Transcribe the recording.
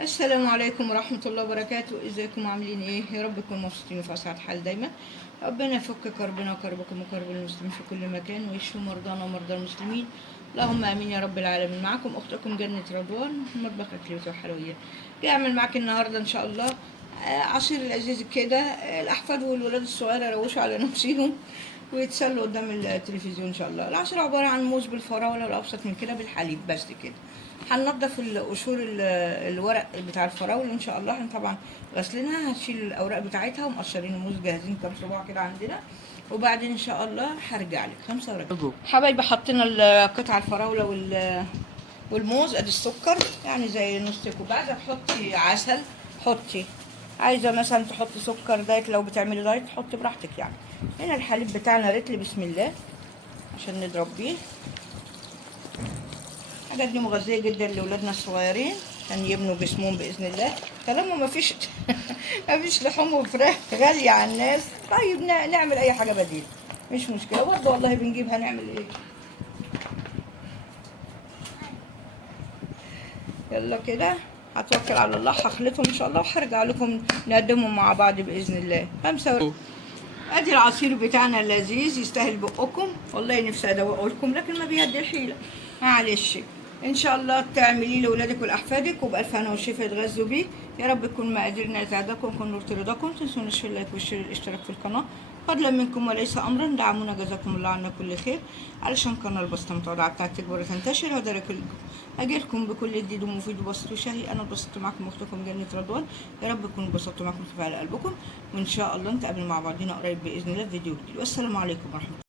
السلام عليكم ورحمة الله وبركاته. ازيكم عاملين ايه؟ يا رب تكونوا مبسوطين وفي اسعد حال دايما. ربنا يفك كربنا وكربكم وكرب المسلمين في كل مكان ويشفي مرضانا ومرضى المسلمين. اللهم امين يا رب العالمين. معكم اختكم جنة رضوان، مطبخ اكلات وحلويات. جاي اعمل معاك النهارده ان شاء الله عصير لذيذ كده. الاحفاد والولاد الصغيره يروشوا على نفسهم ويتسلوا قدام التلفزيون ان شاء الله. العصير عباره عن موز بالفراوله، والابسط من كده بالحليب بس كده. هننضف القشور الورق بتاع الفراوله ان شاء الله. احنا طبعا غسلينها، هنشيل الاوراق بتاعتها ومقشرين الموز جاهزين كام صباع كده عندنا. وبعدين ان شاء الله هرجع لك 45 حبايبي. حطينا قطع الفراوله والموز. ادي السكر يعني زي نص كوب. عايزه تحطي عسل حطي، عايزه مثلا تحطي سكر دايت، لو بتعملي دايت حطي براحتك يعني. هنا الحليب بتاعنا رتلي بسم الله عشان نضرب بيه. الحاجات دي مغذيه جدا لاولادنا الصغيرين عشان يبنوا جسمهم باذن الله. طالما مفيش مفيش لحوم وفراخ غاليه على الناس، طيب نعمل اي حاجه بديل، مش مشكله برضه والله. بنجيب هنعمل ايه؟ يلا كده هتوكل على الله، هخلطهم ان شاء الله وهرجع لكم نقدمهم مع بعض باذن الله. ادي العصير بتاعنا اللذيذ يستاهل بقكم، والله نفسي ادوقه لكم لكن ما بيدي الحيله، معلش. ان شاء الله تعمليه لاولادك ولاحفادك وبالف هنا وشفا يتغذوا بيه. يا رب تكون مقاديرنا يسعدكم ويكون نور رضاكم. تنسوناش في اللايك والشير والاشتراك في القناه، فضلا منكم وليس امرا. دعمونا جزاكم الله عنا كل خير، علشان قناه البسطه المتواضعه بتاعتك تكبر وتنتشر. وادارك اجي لكم بكل جديد ومفيد وبسيط وشهي. انا اتبسطت معكم اختكم جنة رضوان. يا رب تكونوا اتبسطتوا معكم في على قلبكم، وان شاء الله نتقابل مع بعضنا قريب باذن الله في فيديو جديد. والسلام عليكم ورحمه الله.